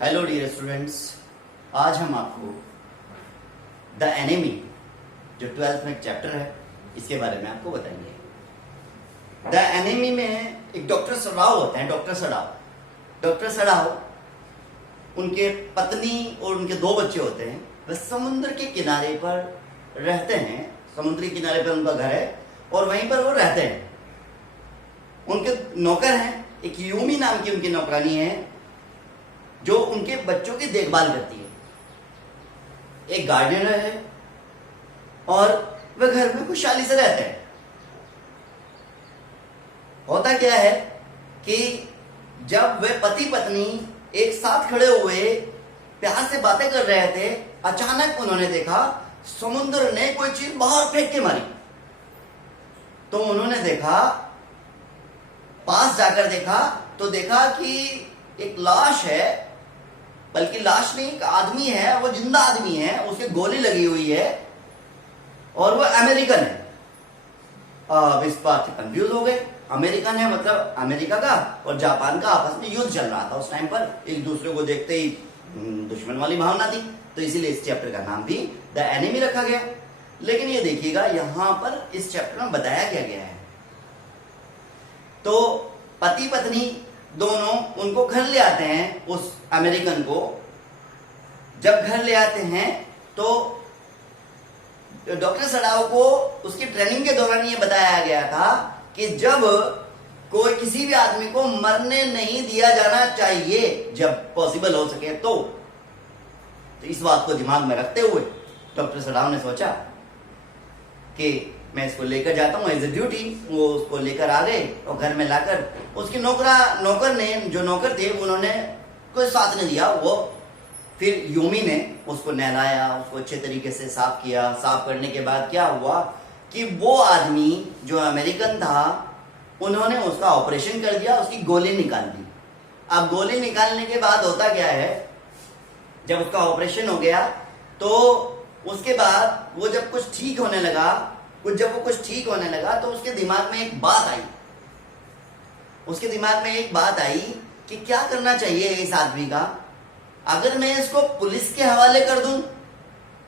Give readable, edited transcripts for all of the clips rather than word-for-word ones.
Hello dear students, आज हम आपको द एनिमी जो 12th में एक चैप्टर है इसके बारे में आपको बताएंगे। द एनिमी में एक डॉक्टर सड़ाव होते हैं। डॉक्टर सड़ाव उनके पत्नी और उनके 2 बच्चे होते हैं। वह समुद्र के किनारे पर रहते हैं। समुद्री किनारे पर उनका घर है और वहीं पर वो रहते हैं। उनके नौकर हैं, एक यूमी नाम की उनकी नौकरानी है जो उनके बच्चों की देखभाल करती है। एक गार्डनर है और वह घर में खुशहाली से रहते हैं। होता क्या है कि जब वे पति पत्नी एक साथ खड़े हुए प्यार से बातें कर रहे थे, अचानक उन्होंने देखा समुद्र ने कोई चीज बाहर फेंक के मारी। तो उन्होंने देखा, पास जाकर देखा तो देखा कि एक लाश है, बल्कि लाश नहीं, एक आदमी है, वो जिंदा आदमी है, उसके गोली लगी हुई है और वो अमेरिकन है। अब इस बात से कंफ्यूज हो गए। अमेरिकन है मतलब अमेरिका का और जापान का आपस में युद्ध चल रहा था उस टाइम पर। एक दूसरे को देखते ही दुश्मन वाली भावना थी, तो इसीलिए इस चैप्टर का नाम भी द एनिमी रखा गया। लेकिन ये देखिएगा यहां पर इस चैप्टर में बताया क्या गया है। तो पति पत्नी दोनों उनको घर ले आते हैं, उस अमेरिकन को। जब घर ले आते हैं तो डॉक्टर सड़ाव को उसकी ट्रेनिंग के दौरान ये बताया गया था कि जब कोई किसी भी आदमी को मरने नहीं दिया जाना चाहिए, जब पॉसिबल हो सके तो इस बात को दिमाग में रखते हुए डॉक्टर सड़ाव ने सोचा कि मैं इसको लेकर जाता हूँ एज ए ड्यूटी। वो उसको लेकर आ गए और घर में लाकर उसके नौकर ने, जो नौकर थे, उन्होंने कोई साथ नहीं दिया। वो फिर यूमी ने उसको नहलाया, उसको अच्छे तरीके से साफ किया। साफ करने के बाद क्या हुआ कि वो आदमी जो अमेरिकन था, उन्होंने उसका ऑपरेशन कर दिया, उसकी गोली निकाल दी। अब गोली निकालने के बाद होता क्या है, जब उसका ऑपरेशन हो गया तो उसके बाद वो जब कुछ ठीक होने लगा तो उसके दिमाग में एक बात आई कि क्या करना चाहिए इस आदमी का। अगर मैं इसको पुलिस के हवाले कर दूं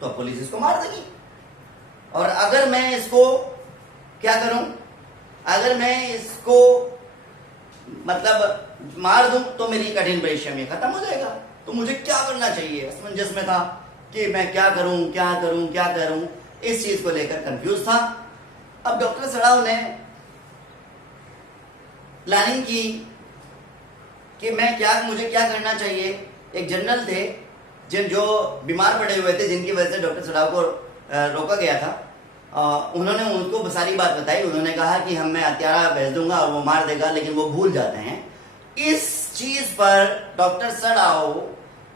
तो पुलिस इसको मार देगी, और अगर मैं इसको क्या करूं, अगर मैं इसको मतलब मार दूं तो मेरी कठिन परिश्रम खत्म हो जाएगा। तो मुझे क्या करना चाहिए, असमंजस में था कि मैं क्या करूं। इस चीज को लेकर कंफ्यूज था। अब डॉक्टर सड़ाव ने प्लानिंग की कि मुझे क्या करना चाहिए। एक जनरल थे जो बीमार पड़े हुए थे, जिनकी वजह से डॉक्टर सड़ाव को रोका गया था। उन्होंने उनको सारी बात बताई। उन्होंने कहा कि मैं हत्यारा भेज दूंगा और वो मार देगा, लेकिन वो भूल जाते हैं। इस चीज पर डॉक्टर सड़ाव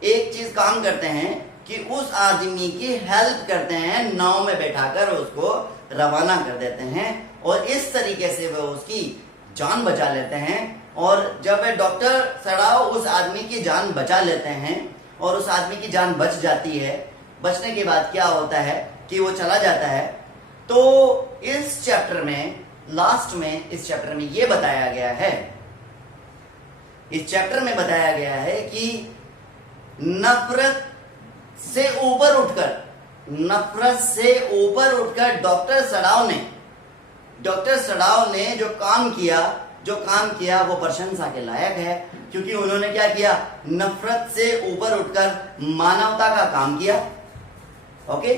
एक चीज काम करते हैं कि उस आदमी की हेल्प करते हैं, नाव में बैठाकर उसको रवाना कर देते हैं और इस तरीके से वो उसकी जान बचा लेते हैं। और जब डॉक्टर सड़ाव उस आदमी की जान बचा लेते हैं और उस आदमी की जान बच जाती है, बचने के बाद क्या होता है कि वो चला जाता है। तो इस चैप्टर में लास्ट में इस चैप्टर में ये बताया गया है, इस चैप्टर में बताया गया है कि नफरत से ऊपर उठकर डॉक्टर सड़ाव ने जो काम किया वो प्रशंसा के लायक है, क्योंकि उन्होंने क्या किया, नफरत से ऊपर उठकर मानवता का काम किया। ओके।